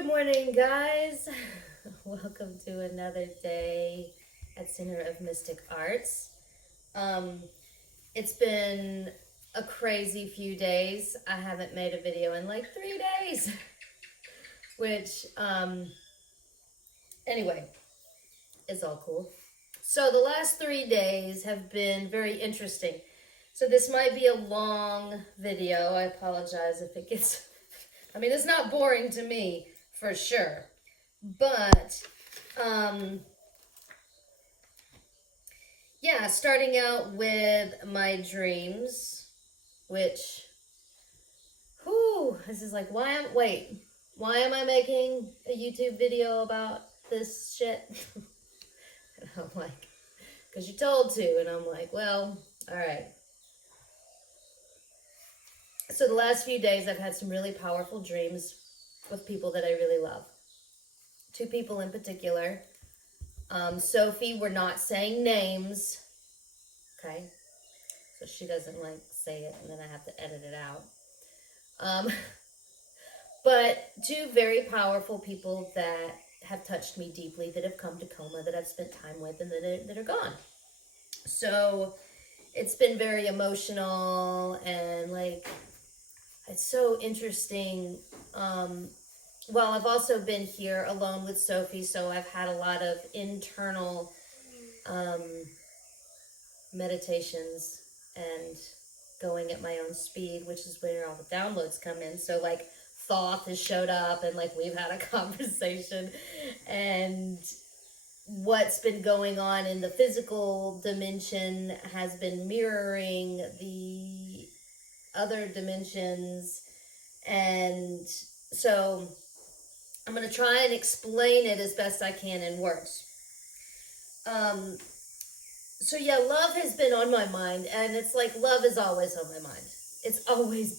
Good morning, guys. Welcome to another day at Center of Mystic Arts. Um, it's been a crazy few days. I haven't made a video in like 3 days, which, anyway, is all cool. So the last 3 days have been very interesting. So this might be a long video. I apologize if it gets, it's not boring to me, for sure. But, yeah, starting out with my dreams, which, this is like, why am I making a YouTube video about this shit? And I'm like, because you're told to, and I'm like, well, all right. So the last few days, I've had some really powerful dreams with people that I really love. 2 people in particular. Sophie, we're not saying names, okay? So she doesn't like say it and then I have to edit it out. But 2 very powerful people that have touched me deeply, that have come to coma, that I've spent time with, and that are gone. So it's been very emotional and like, it's so interesting. Well, I've also been here alone with Sophie, so I've had a lot of internal meditations and going at my own speed, which is where all the downloads come in. So like Thoth has showed up and like we've had a conversation, and what's been going on in the physical dimension has been mirroring the other dimensions. And so I'm going to try and explain it as best I can in words. So yeah, love has been on my mind, and it's like love is always on my mind. It's always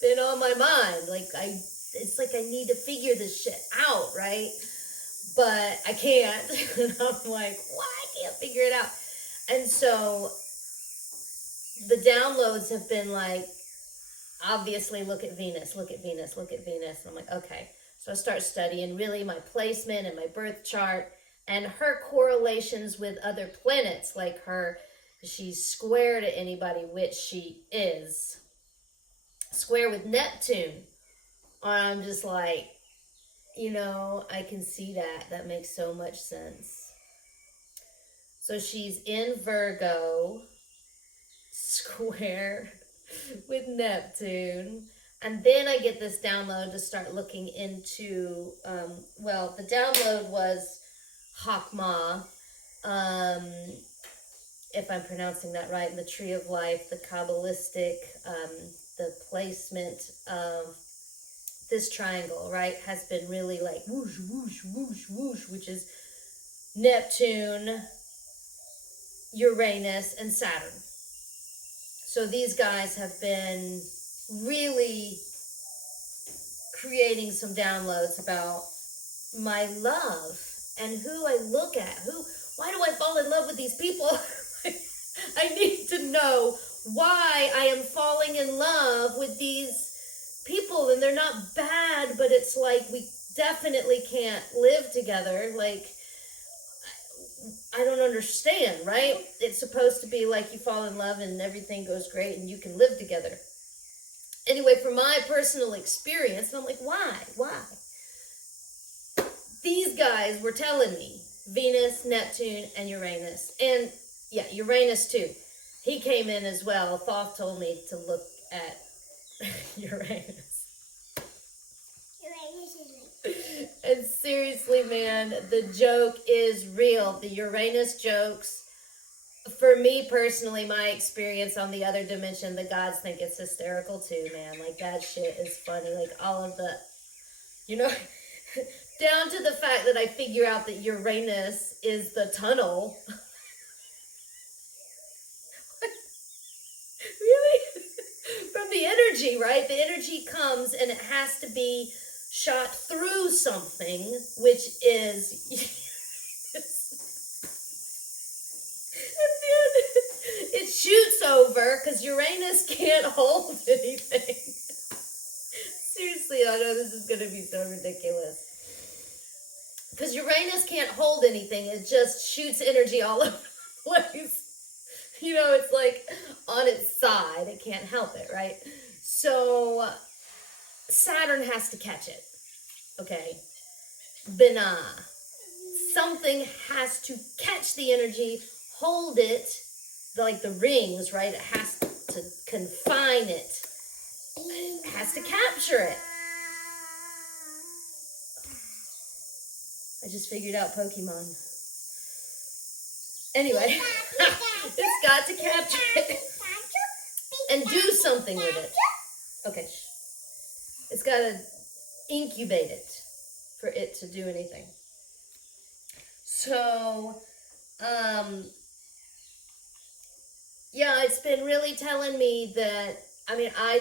been on my mind. Like it's like I need to figure this shit out, right? But I can't. And I'm like, why I can't figure it out? And so the downloads have been like, obviously, look at Venus, look at Venus, look at Venus. And I'm like, okay. So I start studying really my placement and my birth chart and her correlations with other planets, like she's square to anybody, which she is. Square with Neptune. I'm just like, I can see that. That makes so much sense. So she's in Virgo, square with Neptune. And then I get this download to start looking into, the download was Hakma, if I'm pronouncing that right, the Tree of Life, the Kabbalistic, the placement of this triangle, right, has been really like whoosh, whoosh, whoosh, whoosh, which is Neptune, Uranus, and Saturn. So these guys have been really creating some downloads about my love and who I look at. Why do I fall in love with these people? I need to know why I am falling in love with these people, and they're not bad, but it's like we definitely can't live together. Like, I don't understand, right? It's supposed to be like you fall in love and everything goes great and you can live together. Anyway, from my personal experience, I'm like, why? These guys were telling me Venus, Neptune, and Uranus. And yeah, Uranus too. He came in as well. Thoth told me to look at Uranus. And seriously, man, the joke is real. The Uranus jokes, for me personally, my experience on the other dimension, the gods think it's hysterical too, man. Like, that shit is funny. Like, all of the, down to the fact that I figure out that Uranus is the tunnel. Really? From the energy, right? The energy comes and it has to be shot through something, which is it shoots over because Uranus can't hold anything. Seriously, I know this is going to be so ridiculous. Because Uranus can't hold anything. It just shoots energy all over the place. You know, it's like on its side. It can't help it, right? So Saturn has to catch it. Okay? Binah. Something has to catch the energy, hold it, like the rings, right? It has to confine it. It has to capture it. I just figured out Pokemon. Anyway, it's got to capture it and do something with it. Okay, it's got to incubate it for it to do anything. So, yeah, it's been really telling me that, I mean, I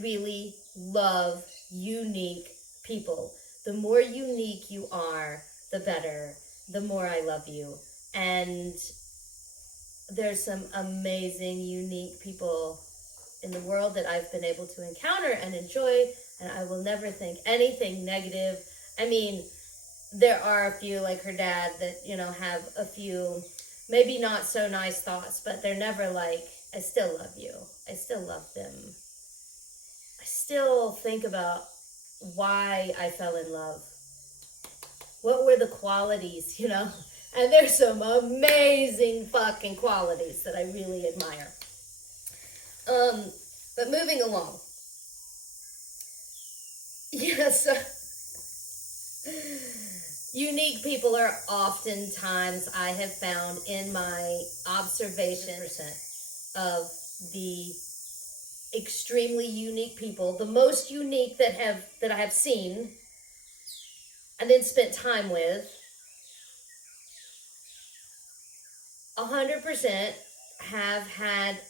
really love unique people. The more unique you are, the better. The more I love you. And there's some amazing, unique people in the world that I've been able to encounter and enjoy, and I will never think anything negative. I mean, there are a few, like her dad, that, you know, have a few maybe not so nice thoughts, but they're never like, I still love you. I still love them. I still think about why I fell in love. What were the qualities, you know? And there's some amazing fucking qualities that I really admire. But moving along. Yes. Unique people are oftentimes, I have found in my observation of the extremely unique people, the most unique that I have seen and then spent time with, 100% have had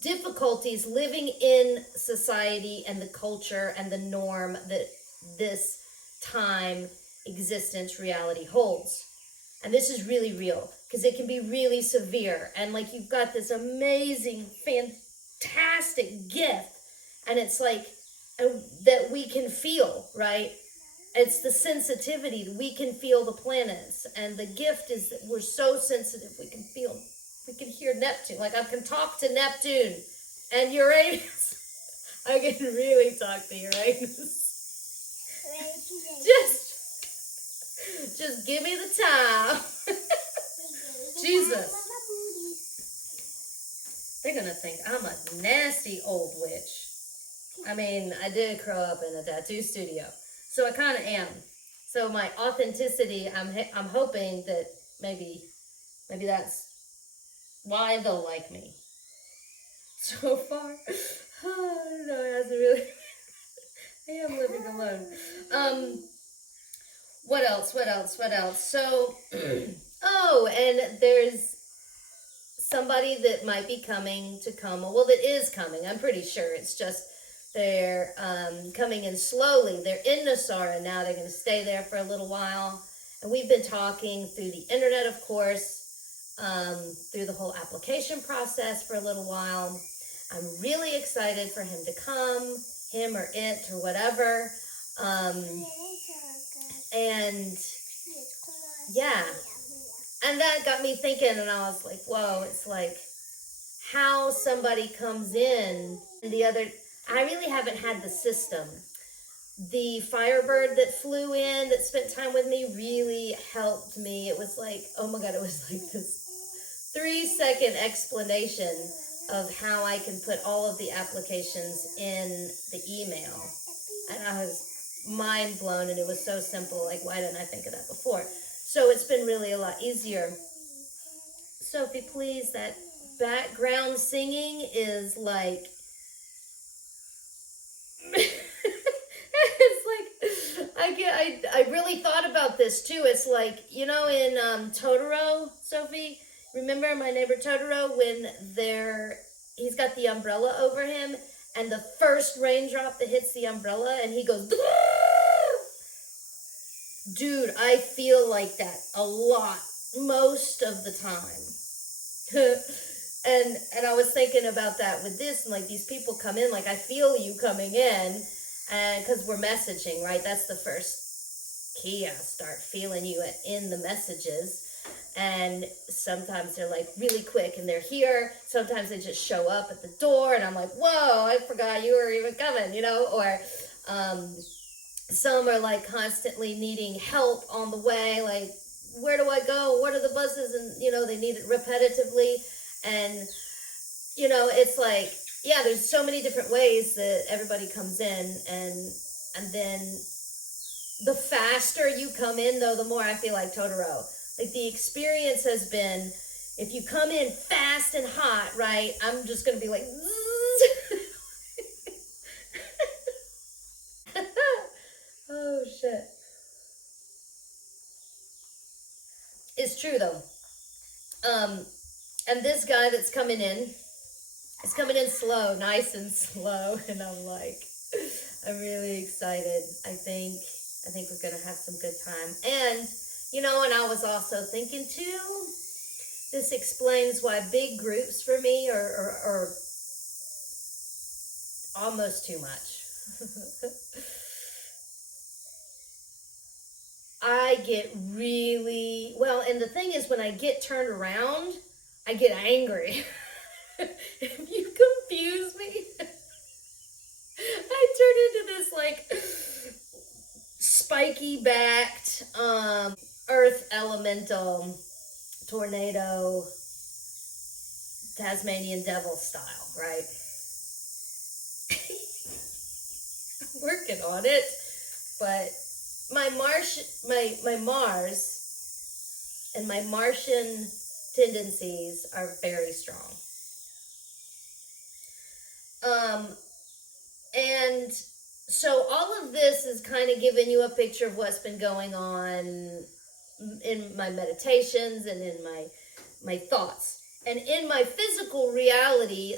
difficulties living in society and the culture and the norm that this time, existence, reality holds. And this is really real because it can be really severe. And like, you've got this amazing, fantastic gift, and it's like that we can feel, right? It's the sensitivity. We can feel the planets, and the gift is that we're so sensitive. We can feel, we can hear Neptune. Like, I can talk to Neptune and Uranus. I can really talk to Uranus. Just give me the time. Jesus. They're gonna think I'm a nasty old witch. I mean, I did grow up in a tattoo studio, so I kind of am. So my authenticity, I'm hoping that maybe that's why they'll like me. So far, I don't know. It hasn't really. I am living alone. What else? So, oh, and there's somebody that might be coming to Como. Well, that is coming. I'm pretty sure. It's just they're coming in slowly. They're in Nassau now. They're going to stay there for a little while. And we've been talking through the internet, of course, through the whole application process for a little while. I'm really excited for him to come, him or it or whatever. And yeah, and that got me thinking, and I was like, whoa, it's like how somebody comes in. And I really haven't had the system. The Firebird that flew in, that spent time with me, really helped me. It was like, oh my God, it was like this 3-second explanation of how I can put all of the applications in the email. And I was mind blown, and it was so simple. Like, why didn't I think of that before? So it's been really a lot easier. Sophie, please, that background singing is like, it's like, I really thought about this too. It's like, you know, in Totoro, Sophie, remember My Neighbor Totoro, when he's got the umbrella over him, and the first raindrop that hits the umbrella, and he goes, dude, I feel like that a lot, most of the time. and I was thinking about that with this, and like, these people come in, like, I feel you coming in, And because we're messaging, right? That's the first key. I start feeling you in the messages. And sometimes they're like really quick and they're here. Sometimes they just show up at the door and I'm like, whoa, I forgot you were even coming, you know? Or some are like constantly needing help on the way, like, where do I go? What are the buses? And, you know, they need it repetitively. And, you know, it's like, yeah, there's so many different ways that everybody comes in. And then the faster you come in, though, the more I feel like Totoro. Like, the experience has been, if you come in fast and hot, right, I'm just going to be like, oh, shit. It's true, though. Um, and this guy that's coming in is coming in slow, nice and slow. And I'm like, I'm really excited. I think we're gonna have some good time. And you know, and I was also thinking too, this explains why big groups for me are almost too much. I get really well, and the thing is, when I get turned around, I get angry. If you confuse me, I turn into this like spiky backed earth elemental tornado Tasmanian devil style, right? I'm working on it, but my Mars and my Martian tendencies are very strong. Um, and so all of this is kind of giving you a picture of what's been going on in my meditations and in my thoughts. And in my physical reality,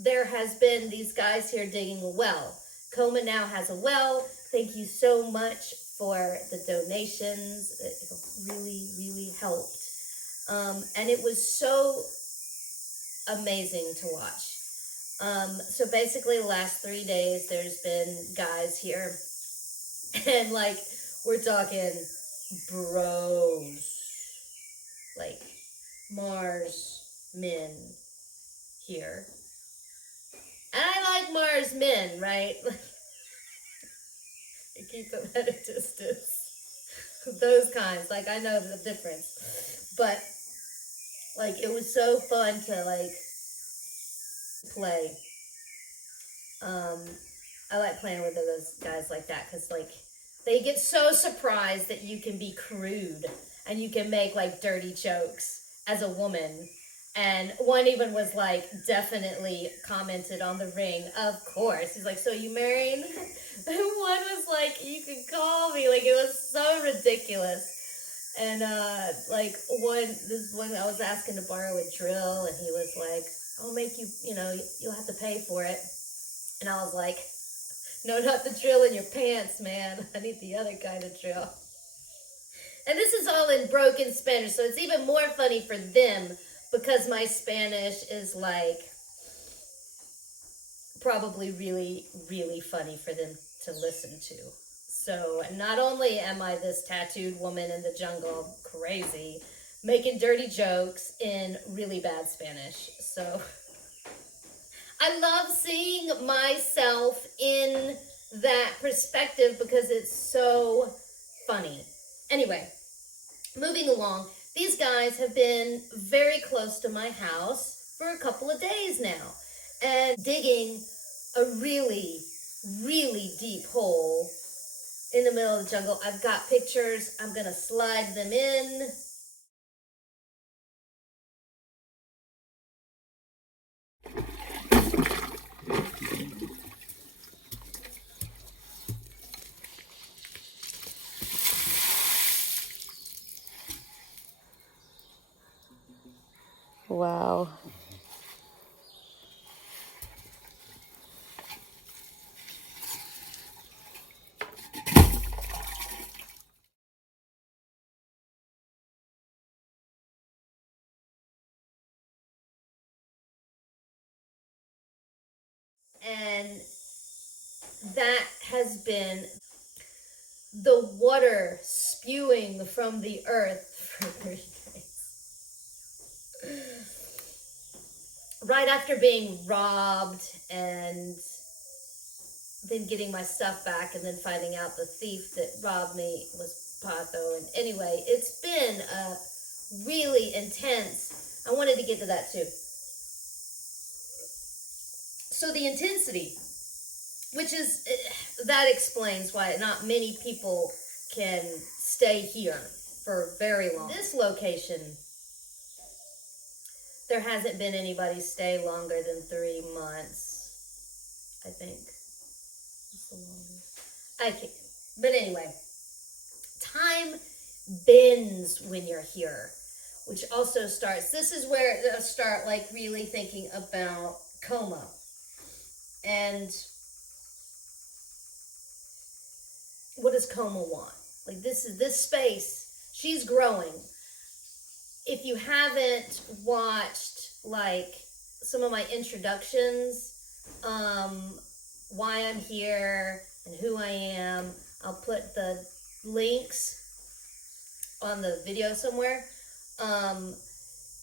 there has been these guys here digging a well. Coma now has a well. Thank you so much for the donations. It really, really helped. And it was so amazing to watch. So basically, the last 3 days, there's been guys here, and like, we're talking bros, like Mars men here. And I like Mars men, right? I keep them at a distance. Those kinds, like, I know the difference. But, like, it was so fun to, like, play. I like playing with those guys like that because, like, they get so surprised that you can be crude and you can make, like, dirty jokes as a woman. And one even was like, definitely commented on the ring. Of course. He's like, so you married? And one was like, you can call me. Like, it was so ridiculous. And, like, this one, I was asking to borrow a drill, and he was like, I'll make you, you know, you'll have to pay for it. And I was like, no, not the drill in your pants, man. I need the other kind of drill. And this is all in broken Spanish, so it's even more funny for them because my Spanish is like probably really, really funny for them to listen to. So not only am I this tattooed woman in the jungle, crazy, making dirty jokes in really bad Spanish. So I love seeing myself in that perspective because it's so funny. Anyway, moving along, these guys have been very close to my house for a couple of days now and digging a really, really deep hole in the middle of the jungle. I've got pictures. I'm going to slide them in. Wow. And that has been the water spewing from the earth for 30 days. Right after being robbed and then getting my stuff back and then finding out the thief that robbed me was Pato. And anyway, it's been a really intense, I wanted to get to that too. So the intensity, which is, that explains why not many people can stay here for very long. This location, there hasn't been anybody stay longer than 3 months, I think. What's the longest? I can't. But anyway, time bends when you're here, which also starts, this is where I start like really thinking about coma. And what does coma want? Like this space, she's growing. If you haven't watched like some of my introductions, why I'm here and who I am, I'll put the links on the video somewhere.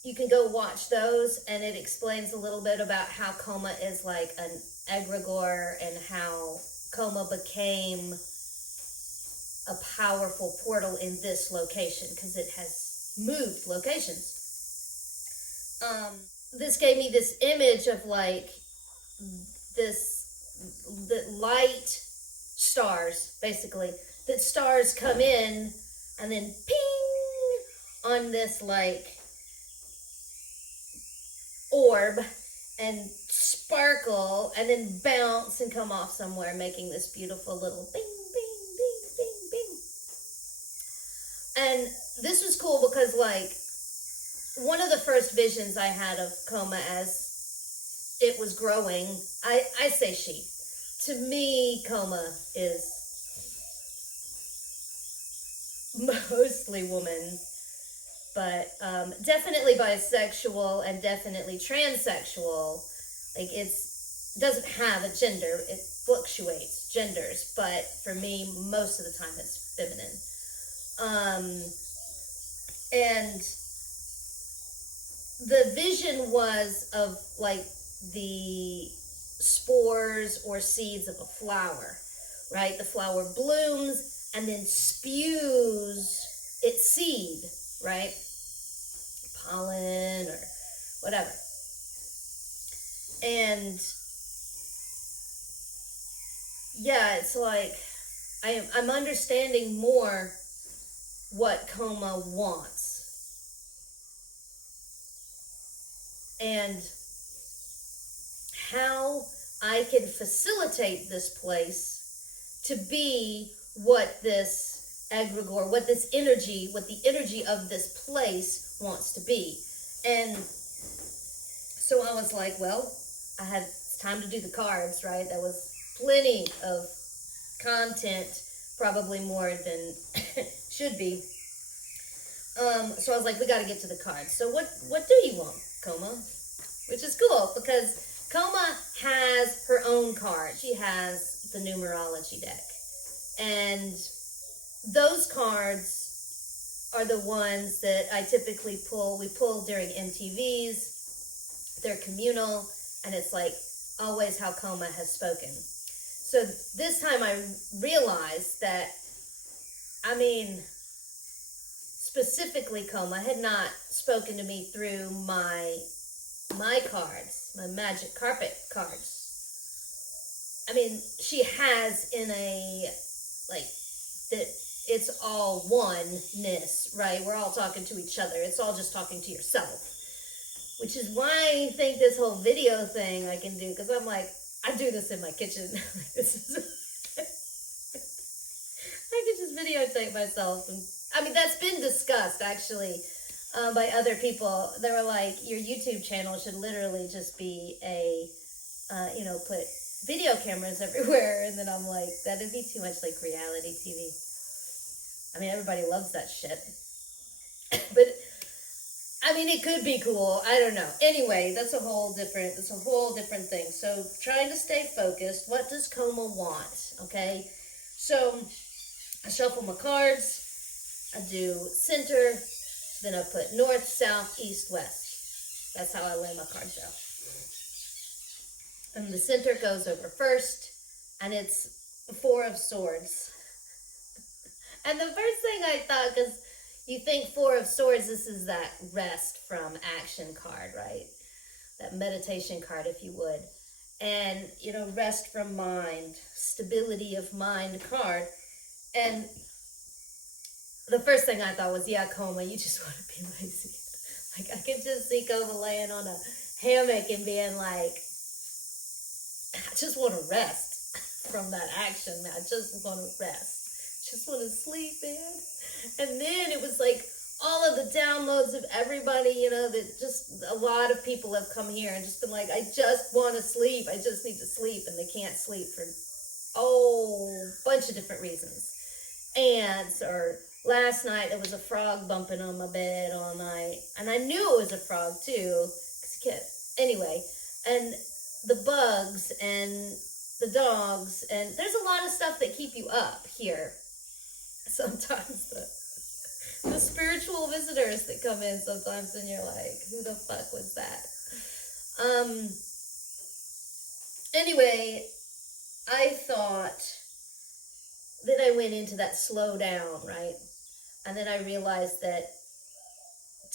You can go watch those, and it explains a little bit about how coma is like an egregore and how coma became a powerful portal in this location because it has moved locations. This gave me this image of like the light stars, basically, that stars come in and then ping on this like orb and sparkle and then bounce and come off somewhere, making this beautiful little bing, bing, bing, bing, bing. And this was cool because like one of the first visions I had of coma as it was growing, I say she. To me, coma is mostly woman, but definitely bisexual and definitely transsexual. Like it doesn't have a gender, it fluctuates genders, but for me, most of the time it's feminine. And the vision was of like the spores or seeds of a flower, right? The flower blooms and then spews its seed, right? Pollen or whatever. And yeah, it's like I'm understanding more what coma wants. And how I can facilitate this place to be what this egregore, what the energy of this place wants to be. And so I was like, well, it's time to do the cards, right? That was plenty of content, probably more than should be. So I was like, we got to get to the cards. So what do you want, Coma? Which is cool because Coma has her own card. She has the numerology deck. And those cards are the ones that I typically pull. We pull during MTVs. They're communal, and it's like always how Coma has spoken. So this time I realized that, specifically Coma had not spoken to me through my cards, my magic carpet cards. She has in a, like, that it's all oneness, right? We're all talking to each other. It's all just talking to yourself. Which is why I think this whole video thing I can do, because I'm like, I do this in my kitchen. I could just videotape myself. And that's been discussed, actually, by other people. They were like, your YouTube channel should literally just be put video cameras everywhere. And then I'm like, that'd be too much like reality TV. Everybody loves that shit. But I mean, it could be cool. I don't know. Anyway, that's a whole different thing. So trying to stay focused. What does Coma want? Okay. So I shuffle my cards. I do center. Then I put north, south, east, west. That's how I lay my cards out. And the center goes over first. And it's Four of Swords. And the first thing I thought, because you think Four of Swords, this is that rest from action card, right? That meditation card, if you would. And, you know, rest from mind, stability of mind card. And the first thing I thought was, yeah, Coma, you just want to be lazy. Like, I could just see Coma laying on a hammock and being like, I just want to rest from that action. I just want to rest. Just want to sleep, man. And then it was like all of the downloads of everybody, you know, that just a lot of people have come here and just been like, I just want to sleep. I just need to sleep. And they can't sleep for bunch of different reasons. Ants, or last night there was a frog bumping on my bed all night. And I knew it was a frog too. Anyway, and the bugs and the dogs, and there's a lot of stuff that keep you up here. Sometimes the spiritual visitors that come in sometimes, and you're like, who the fuck was that? Anyway, I thought that I went into that slow down, right? And then I realized that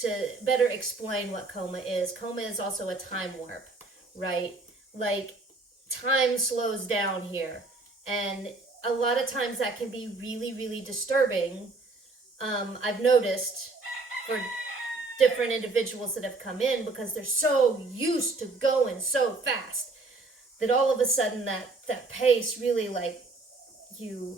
to better explain what coma is also a time warp, right? Like, time slows down here. And a lot of times that can be really, really disturbing. I've noticed for different individuals that have come in, because they're so used to going so fast that all of a sudden that pace really, like, you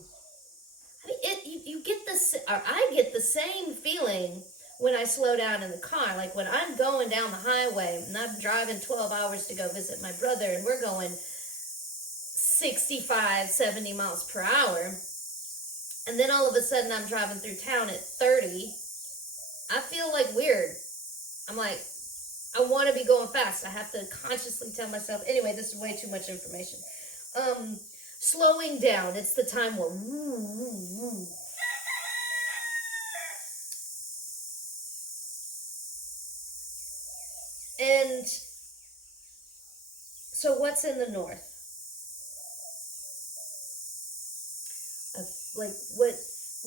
get this, or I get the same feeling when I slow down in the car. Like when I'm going down the highway and I'm driving 12 hours to go visit my brother, and we're going 65, 70 miles per hour. And then all of a sudden I'm driving through town at 30. I feel like weird. I'm like, I want to be going fast. I have to consciously tell myself, anyway, this is way too much information. Slowing down, it's the time where and so what's in the north? Like, what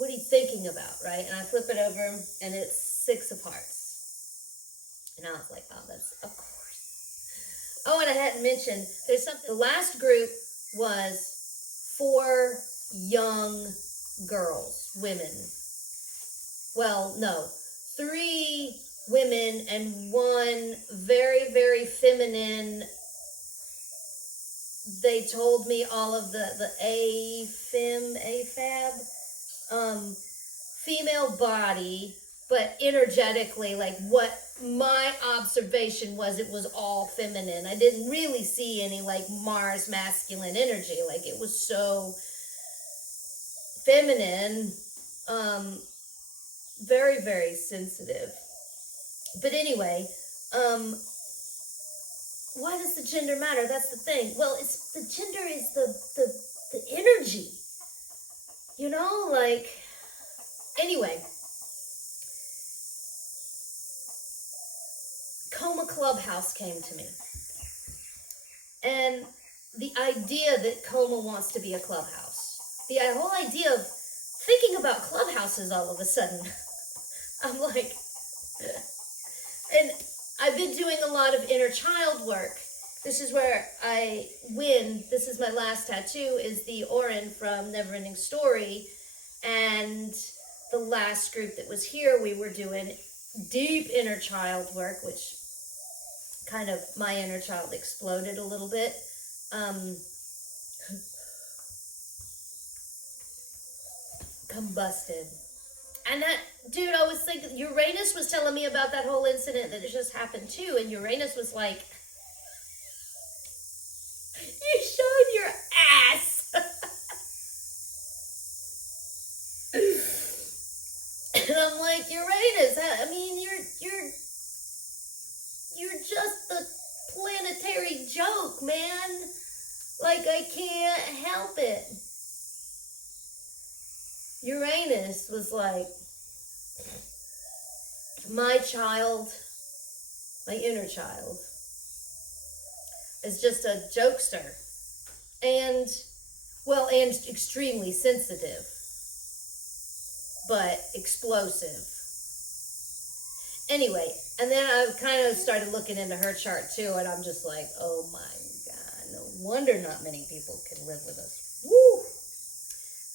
are you thinking about, right? And I flip it over, and it's Six of Hearts. And I was like, oh, that's, of course. Oh, and I hadn't mentioned, there's something, the last group was 4 young girls, women. Well, no, 3 women and 1 very, very feminine. They told me all of the AFAB, female body, but energetically, like what my observation was, it was all feminine. I didn't really see any like Mars masculine energy. Like it was so feminine, very, very sensitive. But anyway, why does the gender matter? That's the thing. Well, it's the gender is the energy. You know, like, anyway. Coma Clubhouse came to me. And the idea that Coma wants to be a clubhouse. The whole idea of thinking about clubhouses all of a sudden. I'm like, and I've been doing a lot of inner child work. This is where I win. This is my last tattoo, is the Orin from Neverending Story. And the last group that was here, we were doing deep inner child work, which kind of, my inner child exploded a little bit. Combusted. And that, dude, I was thinking, Uranus was telling me about that whole incident that just happened too, and Uranus was like, you showed your ass. And I'm like, Uranus, I mean, you're you're just a planetary joke, man. Like, I can't help it. Uranus was like, my child, my inner child, is just a jokester. And, well, and extremely sensitive, but explosive. Anyway, and then I kind of started looking into her chart too, and I'm just like, oh my God, no wonder not many people can live with us. Woo!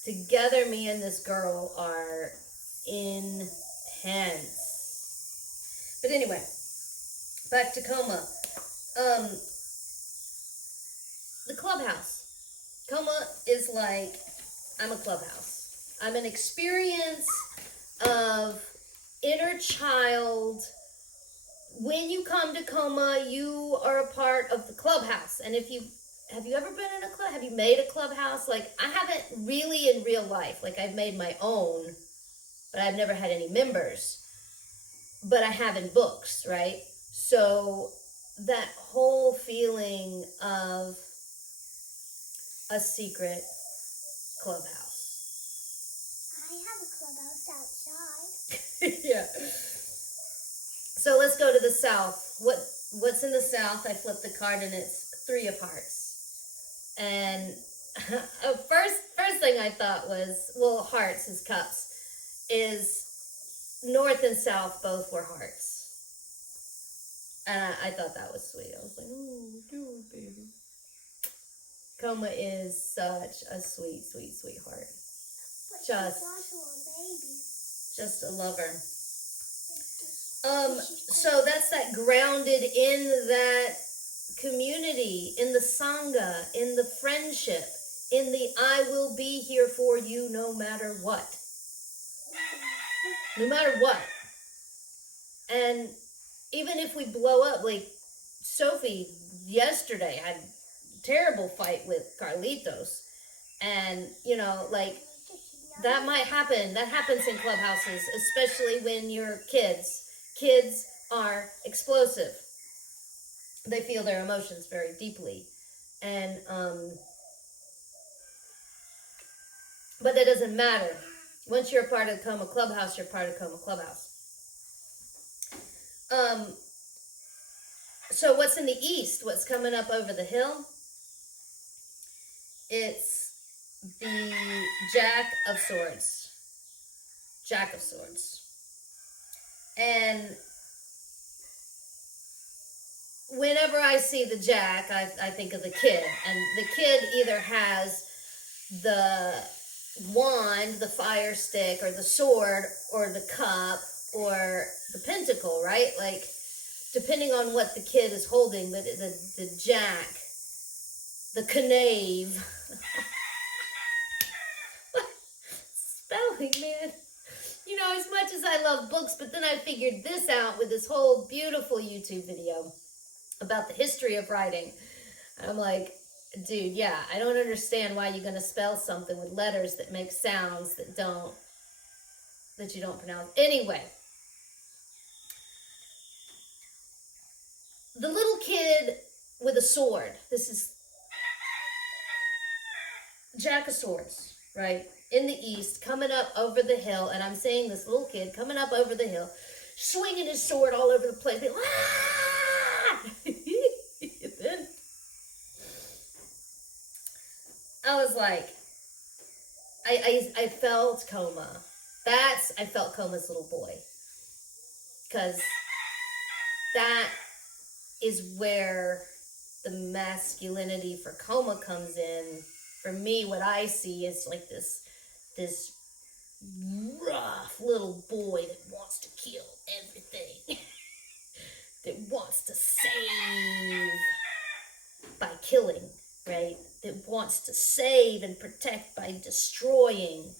Together, me and this girl are intense. But anyway, back to coma. The clubhouse. Coma is like, I'm a clubhouse. I'm an experience of inner child. When you come to coma, you are a part of the clubhouse. And have you ever been in a club? Have you made a clubhouse? Like, I haven't really in real life. Like, I've made my own, but I've never had any members. But I have in books, right? So that whole feeling of a secret clubhouse. I have a clubhouse outside. Yeah. So let's go to the south. What's in the south? I flipped the card and it's 3 of hearts. And first thing I thought was, well, hearts is cups, is north and south both were hearts. And I thought that was sweet. I was like, oh, dude, baby. Coma is such a sweet, sweet, sweet heart. But she's also a baby. Just a lover. So that's that grounded in that community, in the sangha, in the friendship, in the I will be here for you no matter what. No matter what. And even if we blow up, like Sophie yesterday had a terrible fight with Carlitos. And, you know, like, that might happen. That happens in clubhouses, especially when you're kids. Kids are explosive. They feel their emotions very deeply. And, but that doesn't matter. Once you're a part of Coma Clubhouse, you're part of Coma Clubhouse. So what's in the east? What's coming up over the hill? It's the Jack of Swords. Jack of Swords. And whenever I see the Jack, I think of the kid. And the kid either has the wand, the fire stick, or the sword, or the cup, or the pentacle, right? Like, depending on what the kid is holding, the Jack, the knave. Spelling, man. You know, as much as I love books, but then I figured this out with this whole beautiful YouTube video about the history of writing. I'm like, dude, yeah, I don't understand why you're going to spell something with letters that make sounds that you don't pronounce. Anyway, the little kid with a sword. This is Jack of Swords, right? In the east, coming up over the hill, and I'm saying this little kid coming up over the hill, swinging his sword all over the place. Then I was like, I felt Coma. I felt Coma's little boy. Because that is where the masculinity for Coma comes in. For me, what I see is like this rough little boy that wants to kill everything. That wants to save by killing, right? That wants to save and protect by destroying.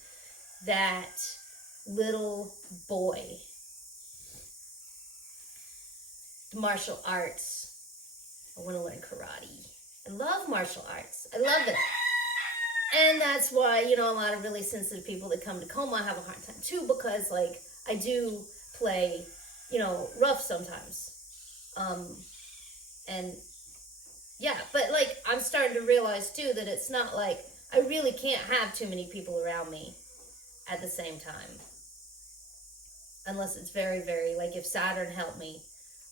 That little boy. The martial arts. I want to learn karate. I love martial arts. I love it. And that's why, you know, a lot of really sensitive people that come to Coma have a hard time too, because, like, I do play, you know, rough sometimes. And yeah, but like I'm starting to realize too that it's not like I really can't have too many people around me at the same time. Unless it's very, very, like if Saturn helped me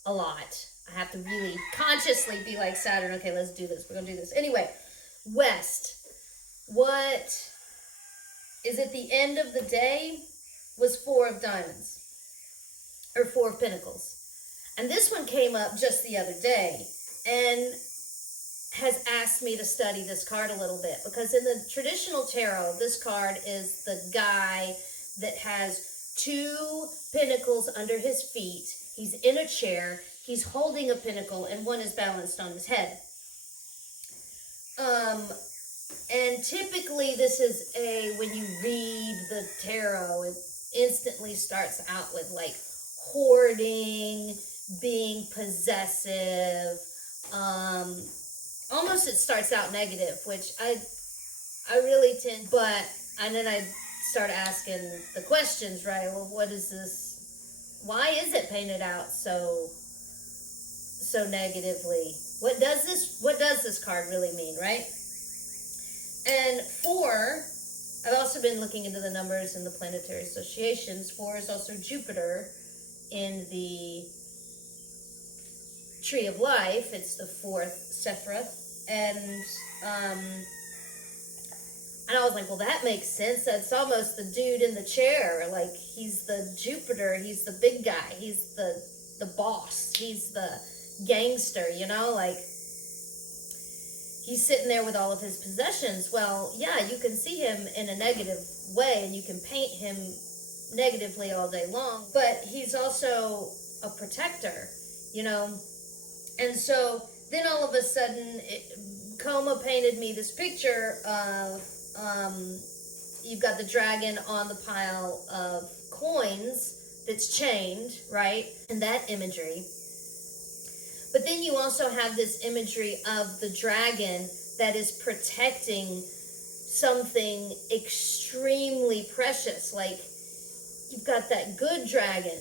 a lot, I have to really consciously be like, Saturn, okay, let's do this. We're going to do this. Anyway, West. What is at the end of the day was 4 of diamonds. Or 4 of pentacles. And this one came up just the other day. And has asked me to study this card a little bit. Because in the traditional tarot, this card is the guy that has 2 pinnacles under his feet. He's in a chair. He's holding a pinnacle, and one is balanced on his head. And typically this is when you read the tarot, it instantly starts out with like hoarding, being possessive. Almost it starts out negative, which I really tend, and then I start asking the questions, right? Well, what is this? Why is it painted out so negatively? What does this card really mean, right? And 4, I've also been looking into the numbers and the planetary associations. 4 is also Jupiter in the Tree of Life. It's the 4th Sephiroth. And I was like, well, that makes sense. That's almost the dude in the chair. Like, he's the Jupiter. He's the big guy. He's the boss. He's the gangster, you know? Like, he's sitting there with all of his possessions. Well, yeah, you can see him in a negative way, and you can paint him negatively all day long. But he's also a protector, you know? And so then all of a sudden, Coma painted me this picture of, you've got the dragon on the pile of coins that's chained, right? And that imagery. But then you also have this imagery of the dragon that is protecting something extremely precious. Like, you've got that good dragon,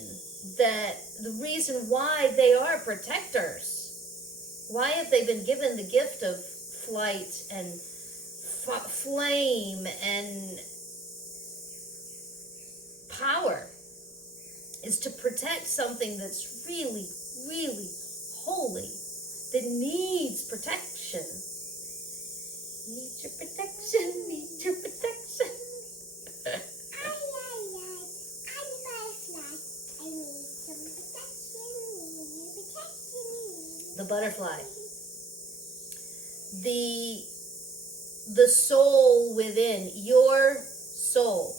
that the reason why they are protectors. Why have they been given the gift of flight and flame and power? Is to protect something that's really, really holy, that needs protection. Need your protection, need your protection. The butterfly. The soul within, your soul.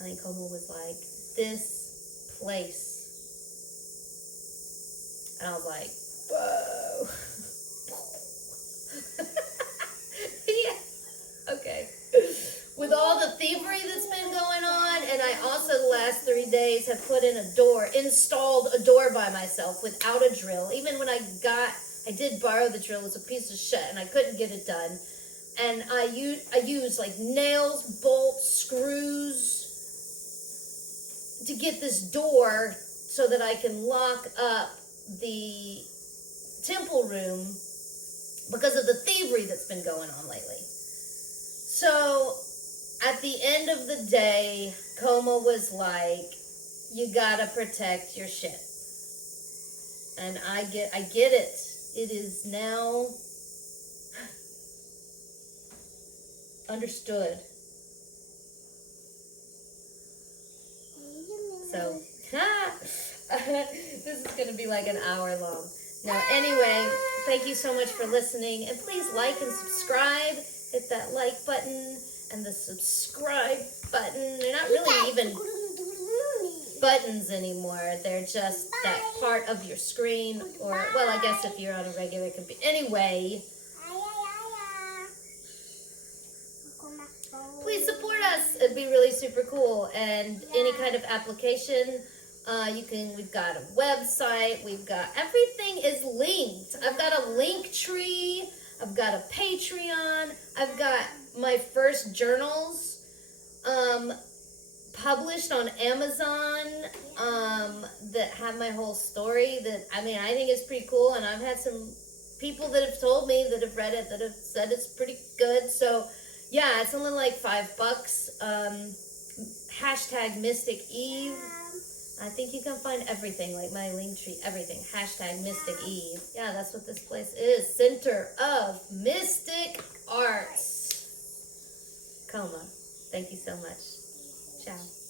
I think Como was like, this place. And I was like, whoa. Yeah, okay. With all the thievery that's been going on, and I also the last 3 days have put in installed a door by myself without a drill. Even when I did borrow the drill, it was a piece of shit, and I couldn't get it done. And I used like nails, bolts, screws to get this door so that I can lock up the temple room because of the thievery that's been going on lately. So at the end of the day, Como was like, you gotta protect your shit. And I get it. It is now understood. So, this is going to be like an hour long. Now, anyway, thank you so much for listening. And please like and subscribe. Hit that like button and the subscribe button. They're not really even buttons anymore. They're just that part of your screen. Or, well, I guess if you're on a regular computer. Anyway, please support us. It'd be really super cool. And any kind of application, we've got a website, everything is linked. I've got a link tree, I've got a Patreon, I've got my first journals, published on Amazon that have my whole story. That I mean, I think it's pretty cool, and I've had some people that have told me that have read it that have said it's pretty good. So yeah, it's only like $5. Hashtag MysticEve. I think you can find everything, like my link tree, everything. Hashtag MysticEve. Yeah, that's what this place is. Center of Mystic Arts. Coma. Thank you so much. Ciao.